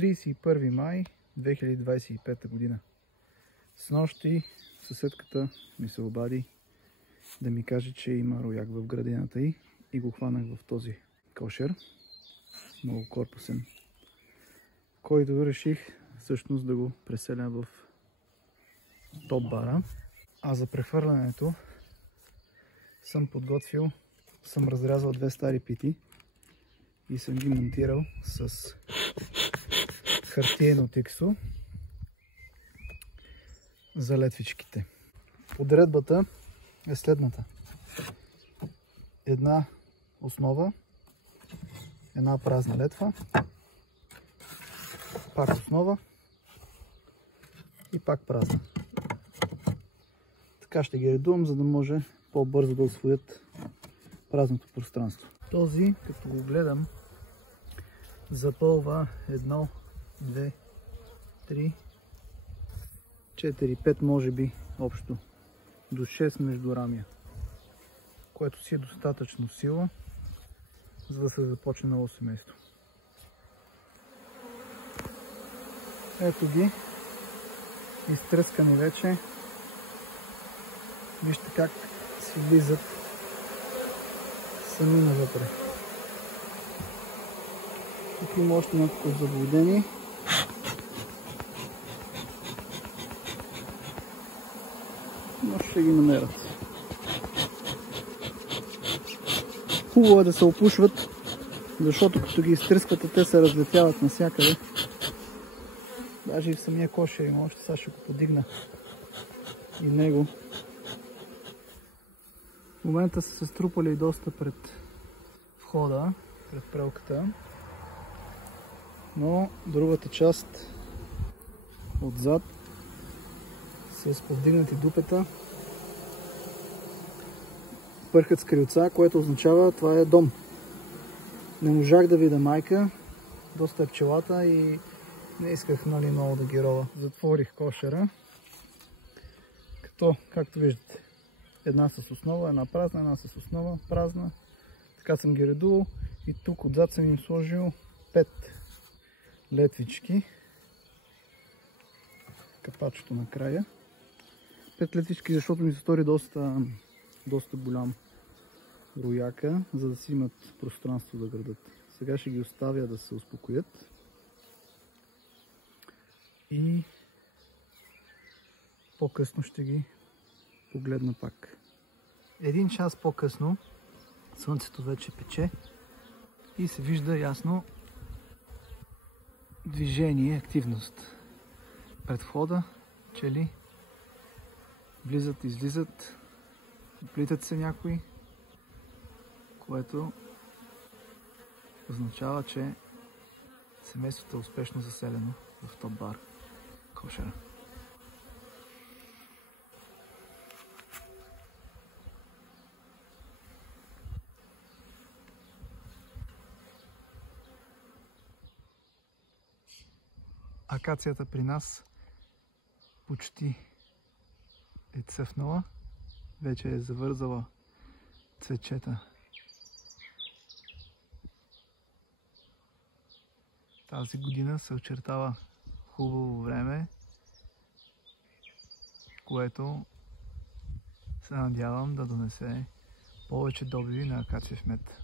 31 май 2025 година. Снощи съседката ми се обади да ми каже, че има рояк в градината й и го хванах в този кошер, много корпусен, който реших всъщност да го преселя в топ бара. А за прехвърлянето съм разрязал две стари пити и съм ги монтирал с хартиено тиксо за летвичките. Подредбата е следната: една основа, една празна летва, пак основа и пак празна. Така ще ги редувам, за да може по-бързо да освоят празното пространство. Този, като го гледам, запълва 1, 2, 3, 4, 5 може би общо до 6 междурамия, което си е достатъчно сила, за да се започне ново семейство. Ето ги, изтръскани вече. Вижте как си влизат сами навътре. Тук има още няколко заблудени. Но ще ги намерят. Хубаво е да се опушват, защото като ги изтръсквате, те се разлетяват навсякъде. Даже и в самия кошер има още, сега ще го подигна и него. В момента са се струпали доста пред входа, пред прелката, но другата част отзад с повдигнати дупета пърхат с крилца, което означава това е дом. Не можах да видя майка, доста е пчелата и не исках много да ги рова. Затворих кошера, като, както виждате, една с основа, една празна, една с основа, празна. Така съм ги редувал и тук отзад съм им сложил 5 летвички. Капачето накрая. 5 летвички, защото ми се стори доста голям рояка, за да си имат пространство да градат. Сега ще ги оставя да се успокоят. И по-късно ще ги погледна пак. Един час по-късно слънцето вече пече и се вижда ясно движение, активност. Пред входа пчели влизат, излизат, оплитат се някои, което означава, че семейството е успешно заселено в топ бар кошера. Акацията при нас почти е цъфнала, вече е завързала цветчета. Тази година се очертава хубаво време, което се надявам да донесе повече добиви на акациев мед.